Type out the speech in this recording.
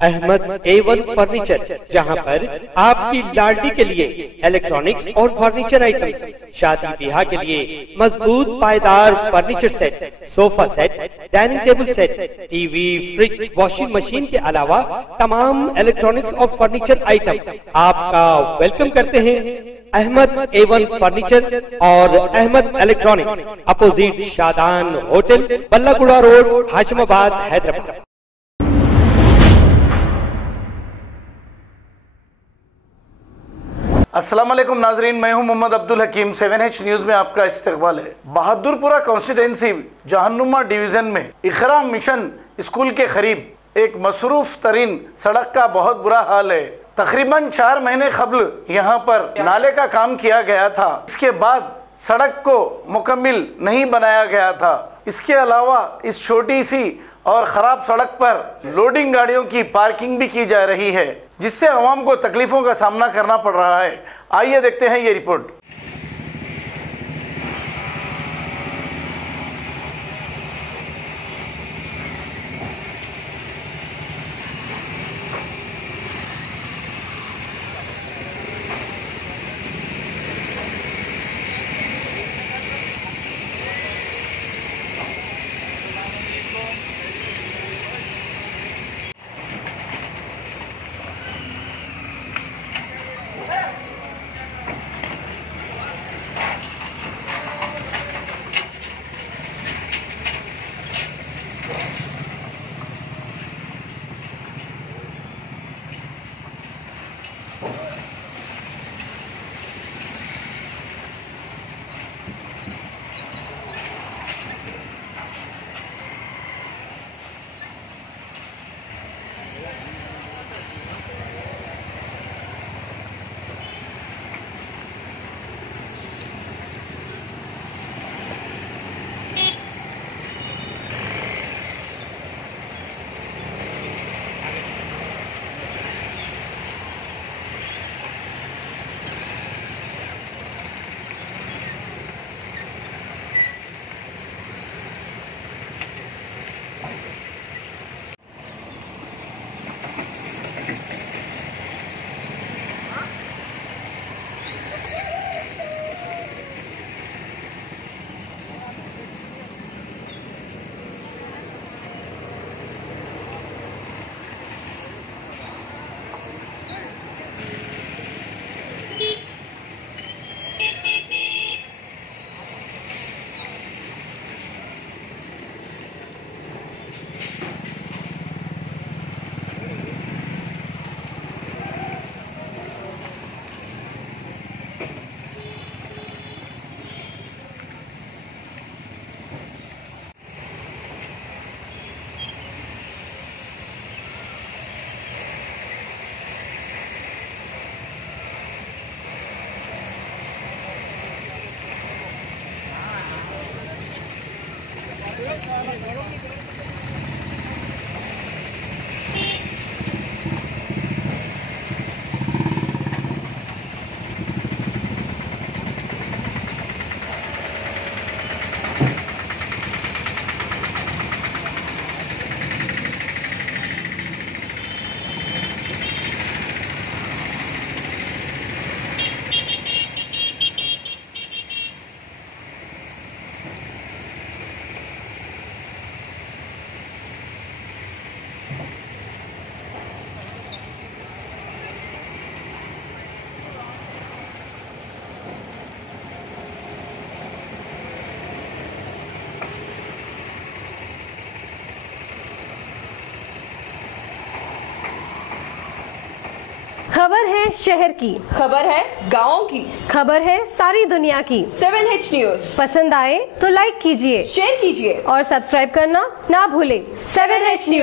Ahmad A1 furniture, जहां पर आपकी लाडली के लिए इलेक्ट्रॉनिक्स और फर्नीचर आइटम्स, शादी ब्याह के लिए मजबूत पायदार furniture set, sofa set, dining table set, TV, fridge, washing machine के अलावा तमाम इलेक्ट्रॉनिक्स और फर्नीचर आइटम आपका वेलकम करते हैं। अहमद A1 फर्नीचर और Ahmed electronics, opposite Shadan hotel, Ballaguda road, Hashimabad, Hyderabad. अस्सलाम वालेकुम नाजरीन, मैं हूं मोहम्मद अब्दुल हकीम। 7H न्यूज़ में आपका इस्तकबाल है। बहादुरपुरा कॉन्स्टिट्यूंसी जहानुमा डिवीज़न में इकरा मिशन स्कूल के करीब एक मसरूफ तरीन सड़क का बहुत बुरा हाल है। तकरीबन 4 महीने कबल यहाँ पर नाले का काम किया गया था। इसके बाद सड़क को मुकम्मिल नहीं बनाया गया था। इसके अलावा इस छोटी सी और ख़राब सड़क पर लोडिंग गाड़ियों की पार्किंग भी की जा रही है, जिससे आवाम को तकलीफ़ों का सामना करना पड़ रहा है। आइए देखते हैं ये रिपोर्ट। खबर है शहर की, खबर है गाँव की, खबर है सारी दुनिया की। 7H न्यूज़ पसंद आए तो लाइक कीजिए, शेयर कीजिए और सब्सक्राइब करना ना भूलें। 7H news.